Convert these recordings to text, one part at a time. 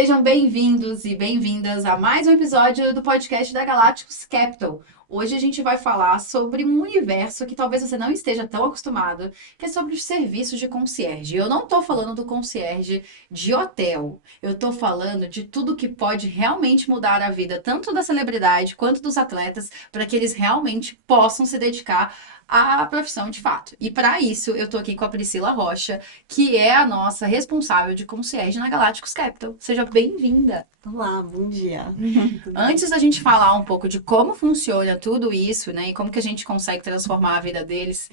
Sejam bem-vindos e bem-vindas a mais um episódio do podcast da Galácticos Capital. Hoje a gente vai falar sobre um universo que talvez você não esteja tão acostumado, que é sobre os serviços de concierge. Eu não estou falando do concierge de hotel, eu estou falando de tudo que pode realmente mudar a vida, tanto da celebridade quanto dos atletas, para que eles realmente possam se dedicar à profissão de fato. E para isso, eu estou aqui com a Priscila Rocha, que é a nossa responsável de concierge na Galácticos Capital. Seja bem-vinda! Olá, bom dia. Tudo bem? Antes da gente falar um pouco de como funciona tudo isso, né, e como que a gente consegue transformar a vida deles,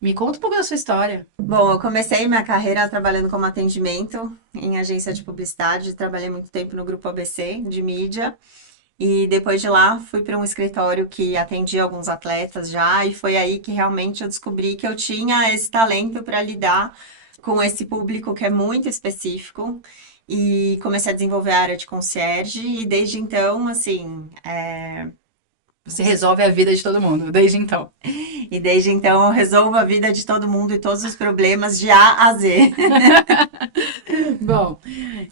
me conta um pouco da sua história. Bom, eu comecei minha carreira trabalhando como atendimento em agência de publicidade, trabalhei muito tempo no Grupo ABC de mídia e depois de lá fui para um escritório que atendia alguns atletas já e foi aí que realmente eu descobri que eu tinha esse talento para lidar com esse público que é muito específico e comecei a desenvolver a área de concierge e desde então, assim, Você resolve a vida de todo mundo, desde então. eu resolvo a vida de todo mundo e todos os problemas de A a Z. Bom,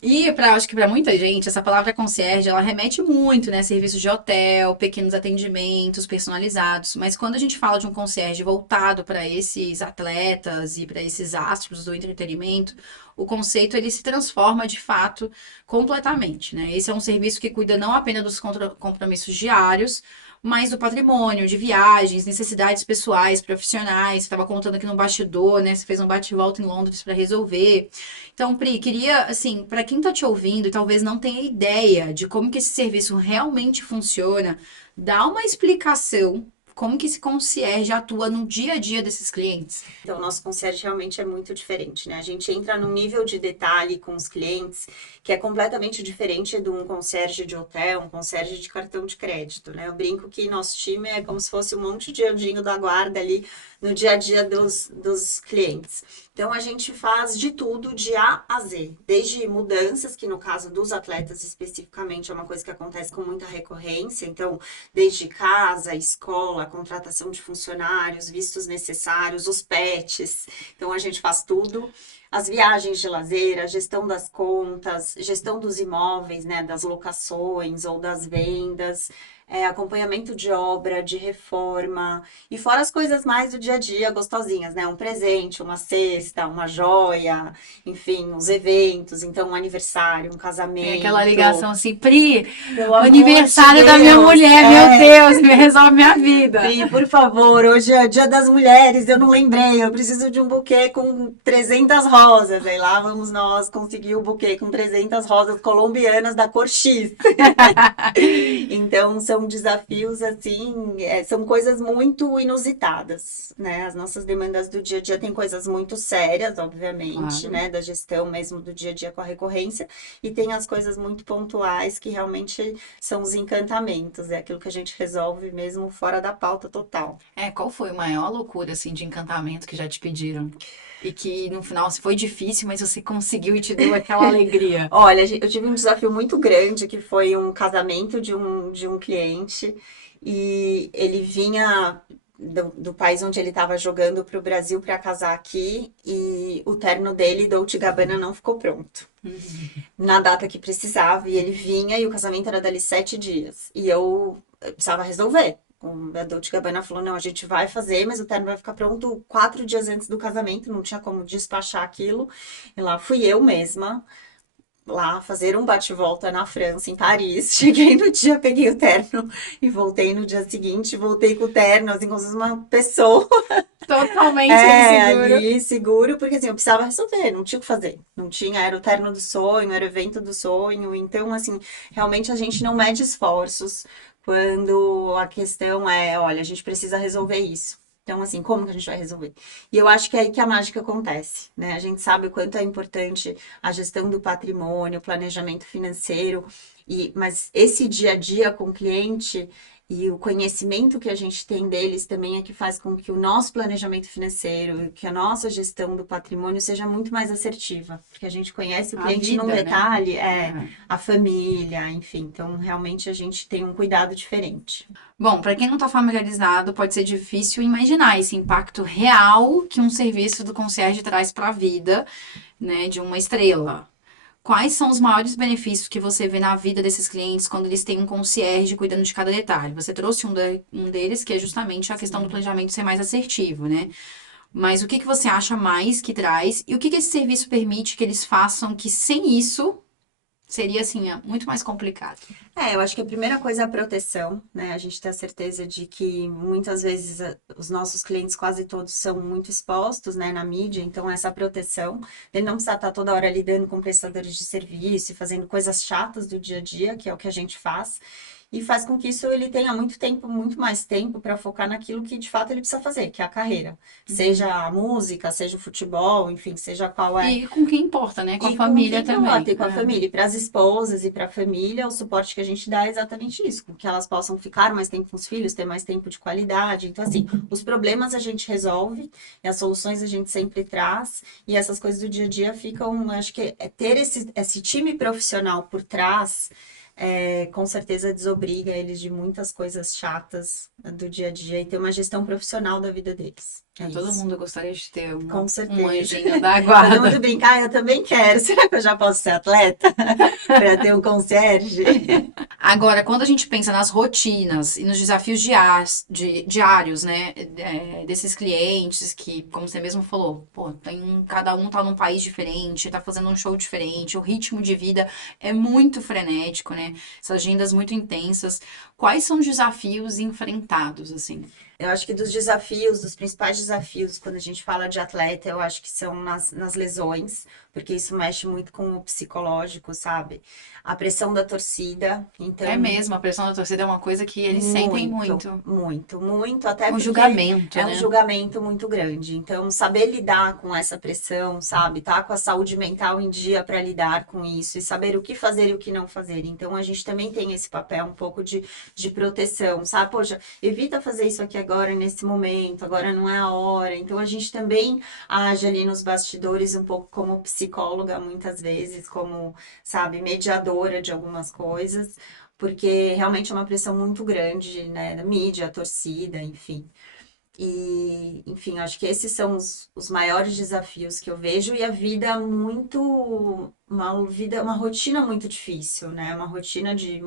e acho que para muita gente, essa palavra concierge, ela remete muito, né, a serviços de hotel, pequenos atendimentos personalizados, mas quando a gente fala de um concierge voltado para esses atletas e para esses astros do entretenimento, o conceito ele se transforma de fato completamente, né? Esse é um serviço que cuida não apenas dos compromissos diários, mas do patrimônio, de viagens, necessidades pessoais, profissionais. Você estava contando aqui no bastidor, né? Você fez um bate-volta em Londres para resolver. Então, Pri, queria, assim, para quem tá te ouvindo e talvez não tenha ideia de como que esse serviço realmente funciona, dá uma explicação como que esse concierge atua no dia a dia desses clientes. Então, o nosso concierge realmente é muito diferente, né? A gente entra num nível de detalhe com os clientes que é completamente diferente de um concierge de hotel, um concierge de cartão de crédito, né? Eu brinco que nosso time é como se fosse um monte de anjinho da guarda ali no dia a dia dos clientes. Então, a gente faz de tudo de A a Z, desde mudanças, que no caso dos atletas especificamente é uma coisa que acontece com muita recorrência, então, desde casa, escola, contratação de funcionários, vistos necessários, os pets, então a gente faz tudo. As viagens de lazer, a gestão das contas, gestão dos imóveis, né, das locações ou das vendas, acompanhamento de obra, de reforma, e fora as coisas mais do dia a dia gostosinhas, né? Um presente, uma cesta, uma joia, enfim, os eventos, então um aniversário, um Tem aquela casamento. ligação assim, Pri, Pelo amor aniversário de da minha Deus, mulher, meu Deus, me resolve minha vida. Pri, por favor, hoje é Dia das Mulheres, eu não lembrei, eu preciso de um buquê com 300 rosas. Aí lá vamos nós conseguir o buquê com 300 rosas colombianas da cor X. Então, são desafios, assim, são coisas muito inusitadas, né? As nossas demandas do dia a dia têm coisas muito sérias, obviamente, Claro. né? Da gestão mesmo do dia a dia com a recorrência, e tem as coisas muito pontuais que realmente são os encantamentos, é aquilo que a gente resolve mesmo fora da pauta total. Qual foi a maior loucura, assim, de encantamento que já te pediram? E que no final se foi difícil, mas você conseguiu e te deu aquela alegria. Olha, eu tive um desafio muito grande, que foi um casamento de um cliente, e ele vinha do país onde ele estava jogando para o Brasil para casar aqui, e o terno dele, Dolce Gabbana, não ficou pronto na data que precisava, e ele vinha e o casamento era dali 7 dias, e eu precisava resolver. A Dolce Gabbana falou, não, a gente vai fazer, mas o terno vai ficar pronto 4 dias antes do casamento, não tinha como despachar aquilo. E lá fui eu mesma, lá fazer um bate-volta na França, em Paris. Cheguei no dia, peguei o terno e voltei no dia seguinte, voltei com o terno, assim, como se fosse uma pessoa. Totalmente inseguro. Ali, seguro, porque assim, eu precisava resolver, não tinha o que fazer. Não tinha, era o terno do sonho, era o evento do sonho. Então, assim, realmente a gente não mede esforços quando a questão é, olha, a gente precisa resolver isso. Então, assim, como que a gente vai resolver? E eu acho que é aí que a mágica acontece, né? A gente sabe o quanto é importante a gestão do patrimônio, o planejamento financeiro, mas esse dia a dia com o cliente e o conhecimento que a gente tem deles também é que faz com que o nosso planejamento financeiro, que a nossa gestão do patrimônio seja muito mais assertiva, porque a gente conhece o A cliente num vida, né? detalhe, É. a família, enfim. Então, realmente a gente tem um cuidado diferente. Bom, para quem não está familiarizado, pode ser difícil imaginar esse impacto real que um serviço do concierge traz para a vida, né, de uma estrela. Quais são os maiores benefícios que você vê na vida desses clientes quando eles têm um concierge cuidando de cada detalhe? Você trouxe um deles, que é justamente a questão do Sim. planejamento ser mais assertivo, né? Mas o que que você acha mais que traz? E o que que esse serviço permite que eles façam que sem isso seria, assim, muito mais complicado? Eu acho que a primeira coisa é a proteção, né? A gente tem a certeza de que muitas vezes os nossos clientes, quase todos, são muito expostos, né, na mídia, então essa proteção, ele não precisa estar toda hora lidando com prestadores de serviço e fazendo coisas chatas do dia a dia, que é o que a gente faz. E faz com que isso ele tenha muito tempo, muito mais tempo para focar naquilo que de fato ele precisa fazer, que é a carreira. Uhum. Seja a música, seja o futebol, enfim, seja qual é. E com quem importa, né? Com a E com família quem importa, também. e com a família, e para as esposas e para a família, o suporte que a gente dá é exatamente isso, que elas possam ficar mais tempo com os filhos, ter mais tempo de qualidade. Então, assim, os problemas a gente resolve, e as soluções a gente sempre traz, e essas coisas do dia a dia ficam, acho que ter esse time profissional por trás, com certeza desobriga eles de muitas coisas chatas do dia a dia e ter uma gestão profissional da vida deles. É Todo isso. mundo gostaria de ter Com um certeza. anjinho da Todo mundo guarda. brinca, eu também quero. Será que eu já posso ser atleta? Para ter um concierge? Agora, quando a gente pensa nas rotinas e nos desafios diários, né, desses clientes que, como você mesmo falou, pô, cada um tá num país diferente, tá fazendo um show diferente, o ritmo de vida é muito frenético, né? Essas agendas muito intensas. Quais são os desafios enfrentados, assim? Eu acho que dos desafios, dos principais desafios, quando a gente fala de atleta, eu acho que são nas lesões, porque isso mexe muito com o psicológico, sabe? A pressão da torcida, É então mesmo, a pressão da torcida é uma coisa que eles sentem muito, muito. muito, muito, até O porque julgamento, é um né? julgamento muito grande. Então, saber lidar com essa pressão, sabe? Tá com a saúde mental em dia para lidar com isso e saber o que fazer e o que não fazer. Então, a gente também tem esse papel um pouco de proteção, sabe? Poxa, evita fazer isso aqui agora, nesse momento, agora não é a hora. Então, a gente também age ali nos bastidores um pouco como psicóloga, muitas vezes, como, sabe, mediadora de algumas coisas porque realmente é uma pressão muito grande, né, da mídia, a torcida, enfim. E, enfim, acho que esses são os maiores desafios que eu vejo e a vida uma rotina muito difícil, né? Uma rotina de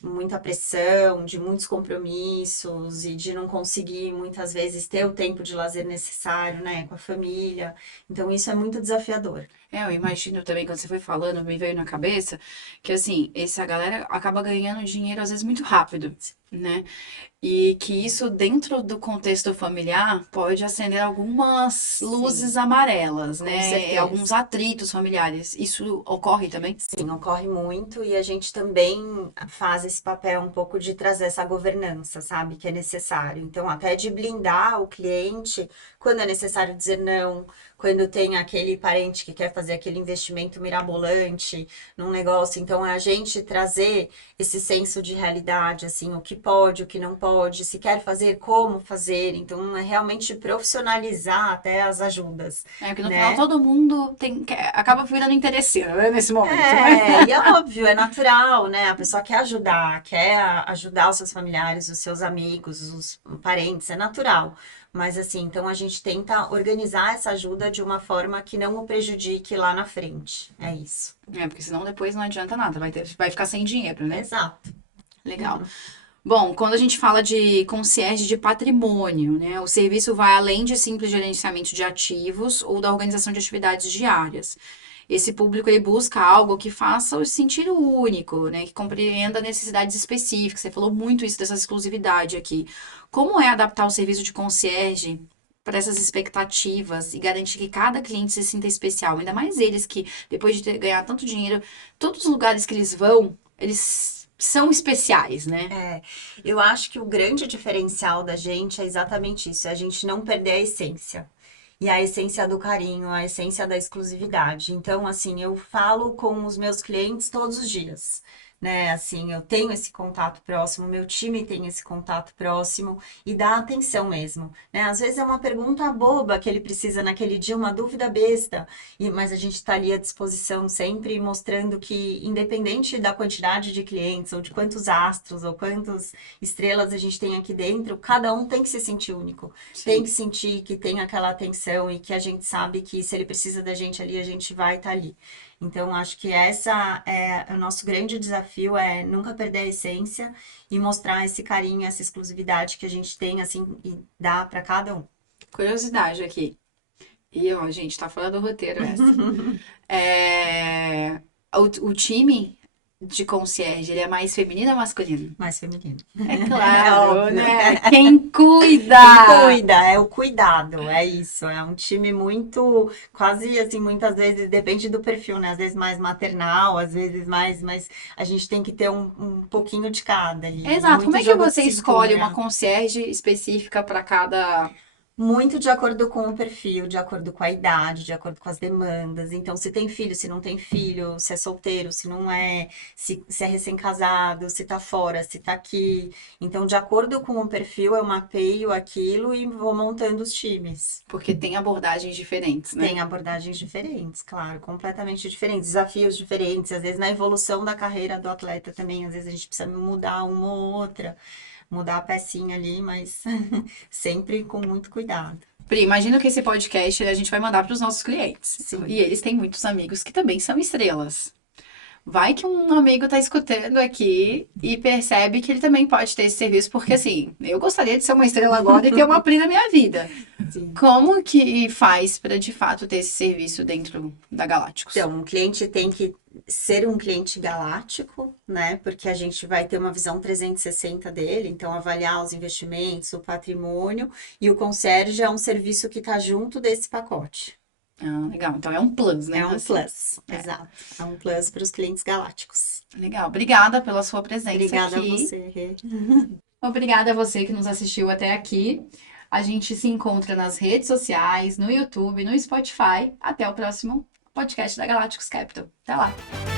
muita pressão, de muitos compromissos e de não conseguir muitas vezes ter o tempo de lazer necessário, né, com a família. Então isso é muito desafiador. Eu imagino também, quando você foi falando, me veio na cabeça que, assim, essa galera acaba ganhando dinheiro às vezes muito rápido, né? E que isso, dentro do contexto familiar, pode acender algumas Sim, luzes amarelas, com né? Alguns certeza. atritos familiares. Isso ocorre também? Sim, ocorre muito e a gente também faz esse papel um pouco de trazer essa governança, sabe, que é necessário. Então, até de blindar o cliente quando é necessário dizer não, quando tem aquele parente que quer fazer aquele investimento mirabolante num negócio. Então, é a gente trazer esse senso de realidade, assim, o que pode, o que não pode, se quer fazer, como fazer. Então, é realmente profissionalizar até as ajudas, É, porque no final né? todo mundo acaba virando interesseiro, né, nesse momento, né? E é óbvio, é natural, né? A pessoa quer ajudar, ajudar os seus familiares, os seus amigos, os parentes, é natural. Mas assim, então a gente tenta organizar essa ajuda de uma forma que não o prejudique lá na frente. É isso. É, porque senão depois não adianta nada, vai ficar sem dinheiro, né? Exato. Legal. Bom, quando a gente fala de concierge de patrimônio, né, o serviço vai além de simples gerenciamento de ativos ou da organização de atividades diárias. Esse público ele busca algo que faça o sentir único, né, que compreenda necessidades específicas. Você falou muito isso dessa exclusividade aqui. Como é adaptar o serviço de concierge para essas expectativas e garantir que cada cliente se sinta especial? Ainda mais eles que, depois de ganhar tanto dinheiro, todos os lugares que eles vão, eles são especiais, né? Eu acho que o grande diferencial da gente é exatamente isso, é a gente não perder a essência. E a essência do carinho, a essência da exclusividade. Então, assim, eu falo com os meus clientes todos os dias, né? Assim, eu tenho esse contato próximo, meu time tem esse contato próximo e dá atenção mesmo, né? Às vezes é uma pergunta boba que ele precisa naquele dia, uma dúvida besta, mas a gente está ali à disposição sempre mostrando que, independente da quantidade de clientes, ou de quantos astros, ou quantas estrelas a gente tem aqui dentro, cada um tem que se sentir único tem que Sim. sentir que tem aquela atenção e que a gente sabe que se ele precisa da gente ali, a gente vai estar ali. Então, acho que essa é o nosso grande desafio, é nunca perder a essência e mostrar esse carinho, essa exclusividade que a gente tem, assim, e dá para cada um. Curiosidade aqui. E, ó, gente, tá fora do roteiro essa. É, o time de concierge, ele é mais feminino ou masculino? Mais feminino. É É claro, óbvio. né? Quem cuida! Quem cuida, é o cuidado, é isso. É um time muito, quase assim, muitas vezes depende do perfil, né? Às vezes mais maternal, às vezes mais, mas a gente tem que ter um pouquinho de cada ali. Exato. Como Muito é que jogo de você escolhe uma cintura. concierge específica para cada. Muito de acordo com o perfil, de acordo com a idade, de acordo com as demandas. Então, se tem filho, se não tem filho, se é solteiro, se não é, se é recém-casado, se tá fora, se tá aqui. Então, de acordo com o perfil, eu mapeio aquilo e vou montando os times. Porque tem abordagens diferentes, né? Tem abordagens diferentes, claro, completamente diferentes, desafios diferentes. Às vezes, na evolução da carreira do atleta também, às vezes a gente precisa mudar uma ou outra, mudar a pecinha ali, mas sempre com muito cuidado. Pri, imagino que esse podcast a gente vai mandar para os nossos clientes. Sim. E eles têm muitos amigos que também são estrelas. Vai que um amigo tá escutando aqui e percebe que ele também pode ter esse serviço, porque assim, eu gostaria de ser uma estrela agora e ter uma Pri na minha vida. Sim. Como que faz para de fato ter esse serviço dentro da Galácticos? Então, o cliente tem que ser um cliente galáctico, né? Porque a gente vai ter uma visão 360 dele, então avaliar os investimentos, o patrimônio, e o concierge é um serviço que está junto desse pacote. Ah, legal. Então é um plus, né? É um Assim, plus, exato. É um plus para os clientes galácticos. legal. Obrigada pela sua presença Obrigada a aqui. você, Rê. Obrigada a você que nos assistiu até aqui. A gente se encontra nas redes sociais, no YouTube, no Spotify. Até o próximo podcast da Galácticos Capital. Até lá!